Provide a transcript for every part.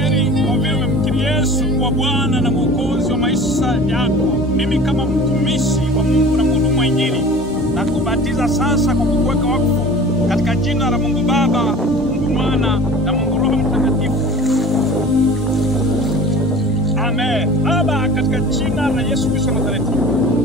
Danieli, kwa vile umemkiri Yesu kwa Bwana na Mwokozi wa maisha yako, mimi kama mtumishi wa Mungu na mhudumu wa Injili nakubatiza sasa kwa kukuweka wakfu katika jina la Mungu Baba, Mungu Mwana na Mungu Roho Mtakatifu. Amen. Baba, katika jina la Yesu Kristo Nazareti,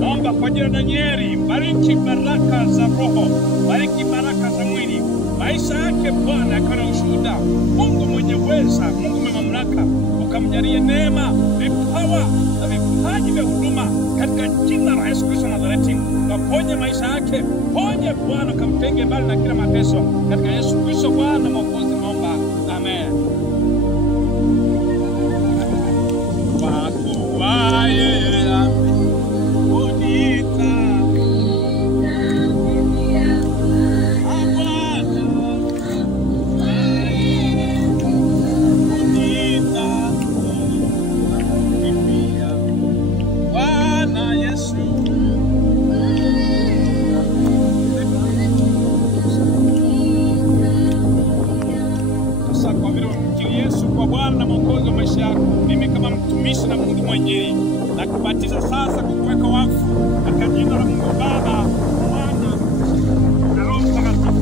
naomba kwa jina la Danieli, bariki baraka za roho, bariki baraka za mwili, maisha yake Bwana yakawa na ushuhuda. Mungu mwenye uweza, Mungu mwenye mamlaka, ukamjalie neema, vipawa na vipaji vya huduma katika jina la Yesu Kristo Nazareti. Kaponye maisha yake, ponye Bwana, kamtenge mbali na kila mateso katika Yesu Kristo Bwana Mwokozi, naomba. Amen. Nakubatiza sasa kukuweka wakfu katika jina la Mungu Baba, Mwana na Roho Mtakatifu.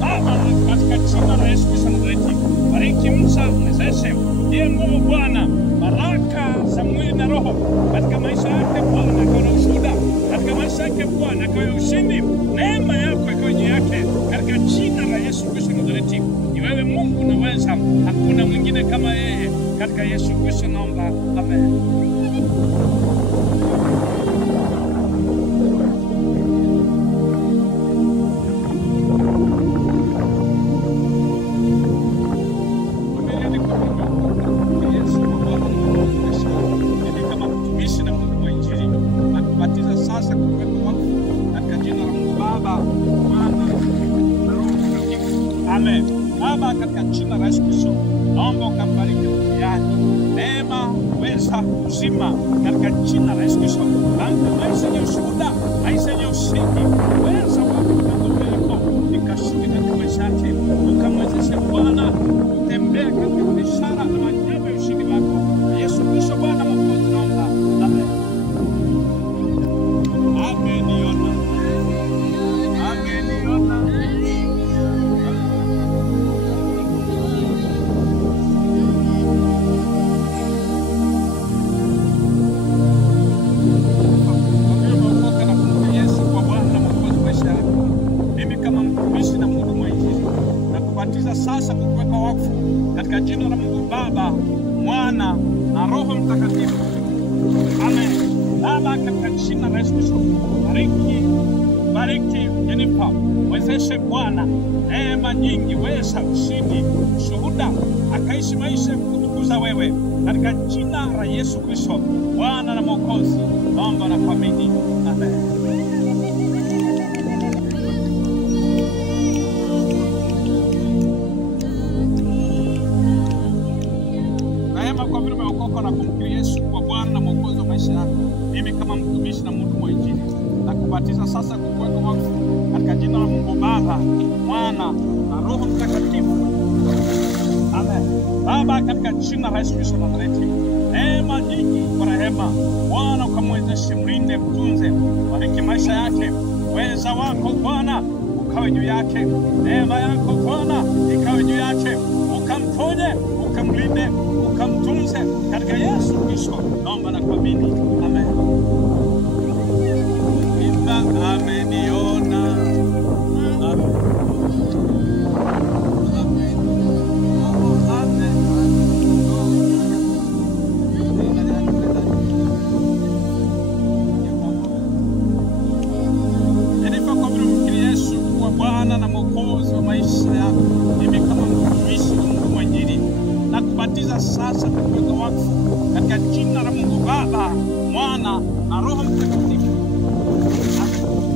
Baba, katika jina la Yesu Kristo Nazareti, bariki Musa, mwezeshe, ndiye nguvu Bwana, baraka za mwili na roho katika maisha yake Bwana, akawa na ushuhuda katika maisha yake Bwana, akawa na ushindi, neema yako ikawa juu yake katika jina la Yesu Kristo Nazareti. Ni wewe Mungu unaweza, hakuna mwingine kama yeye, katika Yesu Kristo naomba. Amen. Amen. Baba, katika jina la Yesu Kristo, naomba ukambariki duniani, neema, uweza, uzima katika jina la Yesu Kristo. Ampe maisha yenye ushuhuda, maisha yenye ushindi, uweza wako na nguvu yako ikashike katika maisha yake, ukamwezeshe Bwana kutembea katika ishara na maajabu ya ushindi wako. Yesu Kristo Bwana Mwokozi, naomba. Amen. Ameniona. Ameniona. Sasa kukuweka wakfu katika jina la Mungu Baba, Mwana na Roho Mtakatifu. Amen. Baba, katika jina la Yesu Kristo, bariki Jenifa, mwezeshe Bwana, neema nyingi, weza, ushindi, shuhuda, akaishi maisha kutukuza wewe katika jina la Yesu Kristo, Bwana na Mwokozi, naomba na kuamini. Amen. Kwa vile umeokoka na kumkiri Yesu kwa Bwana na Mwokozi wa maisha yako, mimi kama mtumishi na mhudumu wa Injili nakubatiza sasa kukuweka wakfu katika jina la Mungu Baba, Mwana na Roho Mtakatifu. Amen. Baba, katika jina la Yesu Kristo Nazareti, neema nyingi kwa rehema Bwana ukamwezeshe, mlinde, mtunze, bariki maisha yake, uweza wako Bwana ukawe juu yake, neema yako Bwana ikawe juu yake, ukamponye, ukamlinde, ukamtunze katika Yesu Kristo, naomba na kuamini. Amen. Imba ameniona. Amen. Bwana na Mwokozi wa maisha yako, mimi kama mtumishi wa Mungu wa Injili nakubatiza sasa kukuweka wakfu katika jina la Mungu Baba, Mwana na Roho Mtakatifu.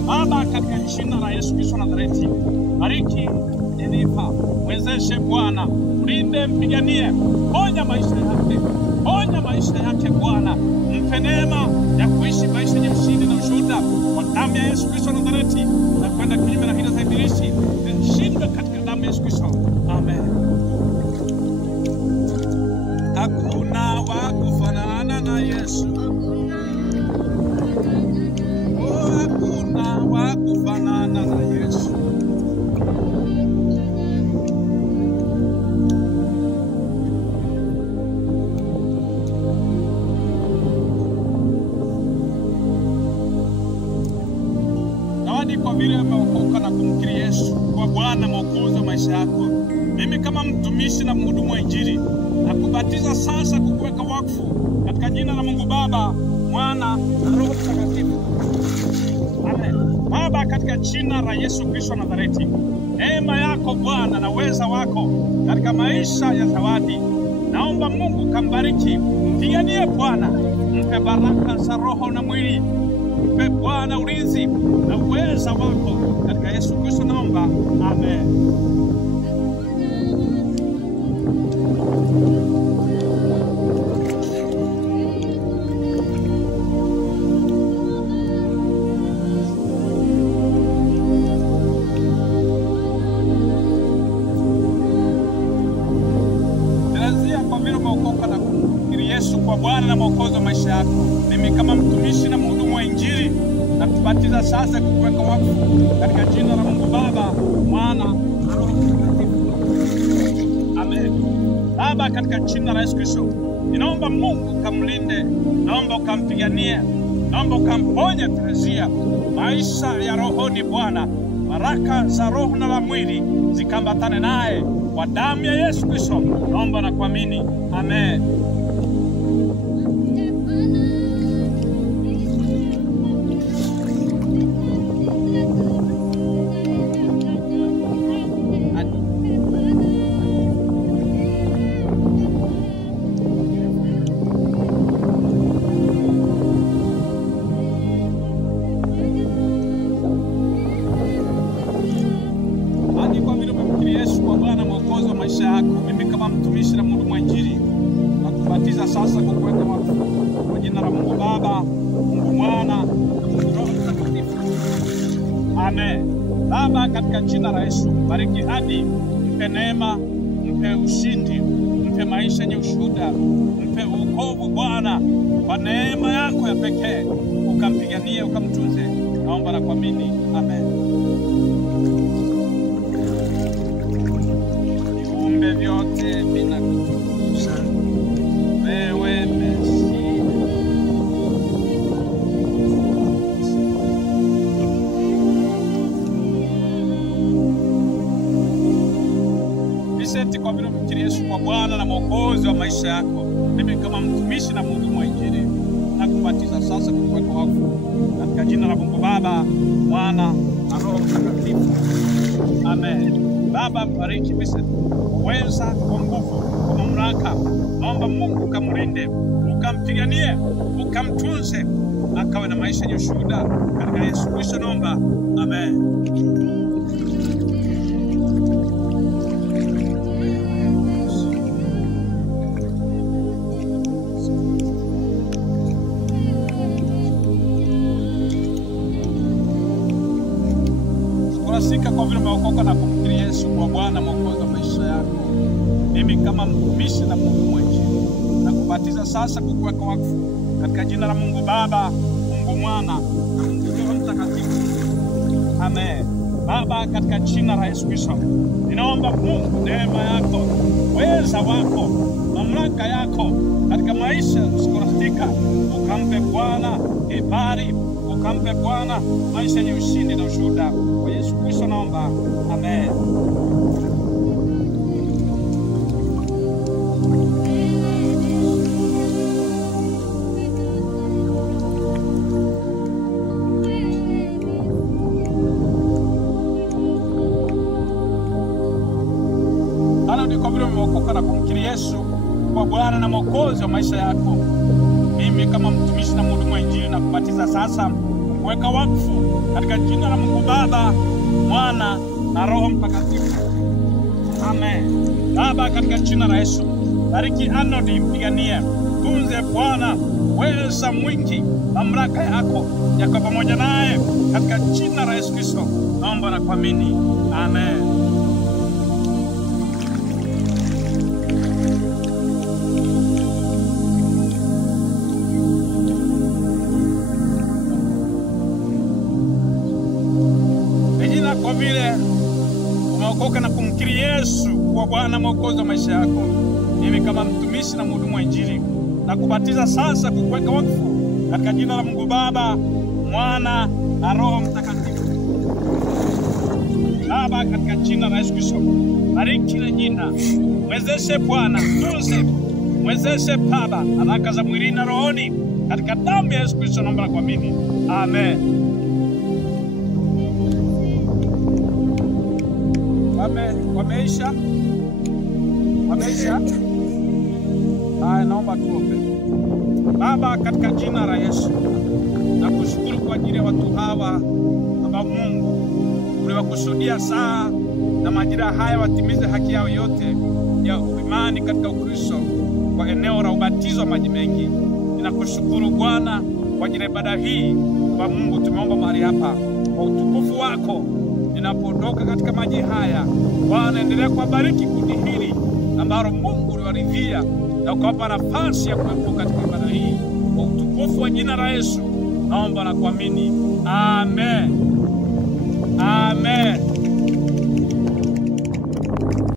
Baba, katika jina la Yesu Kristo Nazareti, bariki Jenifa, mwezeshe Bwana, mlinde, mpiganie, ponya maisha yake Bwana, mpe neema ya kuishi maisha yenye ushindi na ushuhuda kwa damu ya Yesu Kristo Nazareti, na kwenda kinyume na hila za ibilisi zishindwe katika damu ya Yesu Kristo. Amen. Yesu. Oh, hakuna wa kufanana na Yesu. Zawadi kwa vile umeokoka na kumkiri Yesu kwa Bwana Mwokozi wa maisha yako. Mimi kama mtumishi na mhudumu wa Injili nakubatiza sasa kukuweka wakfu katika jina la Mungu Baba, Mwana na Roho Mtakatifu. Amen. Baba, katika jina la Yesu Kristo wa Nazareti, neema yako Bwana na uweza wako katika maisha ya Zawadi, naomba Mungu kambariki, mpiganie Bwana, mpe baraka za roho na mwili, mpe Bwana ulinzi na uweza wako katika Yesu Kristo naomba. Amen. Yesu kwa Bwana na Mwokozi wa maisha yako. Mimi kama mtumishi na mhudumu wa Injili nakubatiza sasa kukuweka wakfu katika jina la Mungu Baba, Mwana na Roho Mtakatifu. Amen. Baba, katika jina la Yesu Kristo, ninaomba Mungu kamlinde, naomba ukampiganie, naomba ukamponye Terezia, maisha ya rohoni Bwana, baraka za roho na la mwili zikambatane naye kwa damu ya Yesu Kristo, naomba na kuamini. Amen. Yesu kwa Bwana Mwokozi wa maisha yako. Mimi kama mtumishi na mhudumu wa Injili nakubatiza sasa kukuweka wakfu kwa jina la Mungu Baba, Mungu Mwana na Mungu Roho Mtakatifu. Amen. Baba, katika jina la Yesu, bariki hadi, mpe neema, mpe ushindi, mpe maisha yenye ushuhuda, mpe wokovu Bwana, kwa neema yako ya pekee ukampiganie, ukamtunze. Naomba na kuamini. Amen. Vyote vinakutukuza wewe Mesiya. Asante kwa vile umemkiri Yesu kwa Bwana na Mwokozi wa maisha yako. Mimi kama mtumishi na mhudumu wa Injili nakubatiza sasa kukuweka wakfu katika jina la Mungu Baba, Mwana na Roho Mtakatifu. Amen. Baba, mbariki Vincent, uweza kwa nguvu, kwa mamlaka. Naomba Mungu kamlinde, ukampiganie, ukamtunze, akawe na maisha yenye ushuhuda katika Yesu Kristo naomba. Amen. Sika kwa vile umeokoka na kumkiri Yesu kwa Bwana Mwokozi wa maisha yako. Mimi kama mtumishi na mhudumu wa Injili nakubatiza sasa kukuweka wakfu katika jina la Mungu Baba, Mungu Mwana na Mungu Roho Mtakatifu. Amen. Baba, katika jina la Yesu Kristo, ninaomba Mungu neema yako, uweza wako, mamlaka yako katika maisha ya Skolastika, ukampe Bwana ibari, ukampe Bwana maisha yenye ushindi na ushuhuda. Kwa Yesu Kristo naomba. Amen. Kwa vile umeokoka na kumkiri Yesu kwa Bwana na Mwokozi wa maisha yako. Mimi kama mtumishi na mhudumu wa Injili nakubatiza sasa kuweka wakfu katika jina la Mungu Baba, Mwana na Roho Mtakatifu. Amen. Baba, katika jina la Yesu, bariki Anodi, mpiganie, tunze Bwana, weza mwingi, mamlaka yako yako pamoja naye katika jina la Yesu Kristo naomba na kuamini. Amen. kuokoka na kumkiri Yesu kwa Bwana Mwokozi wa maisha yako, mimi kama mtumishi na mhudumu wa Injili na kubatiza sasa kukuweka wakfu katika jina la Mungu Baba, Mwana na Roho Mtakatifu. Baba, katika jina la Yesu Kristo, bariki na jina, mwezeshe Bwana, tunze, mwezeshe Baba, baraka za mwilini na rohoni, katika damu ya Yesu Kristo naomba na kuamini. Amen. Wameisha? Haya, naomba tuombe. Baba, katika jina la Yesu, nakushukuru kwa ajili ya watu hawa ambao Mungu uliwakusudia saa na majira haya watimize haki yao yote ya imani katika Ukristo kwa eneo la ubatizo wa maji mengi. Ninakushukuru Bwana kwa ajili ya ibada hii kwa Mungu tumeomba mahali hapa kwa utukufu wako. Ninapoondoka katika maji haya, Bwana endelea kubariki kundi hili ambalo Mungu uliwaridhia na ukawapa nafasi ya kuwepo katika ibada hii. Kwa utukufu wa jina la Yesu naomba na kuamini. Amen. Amen.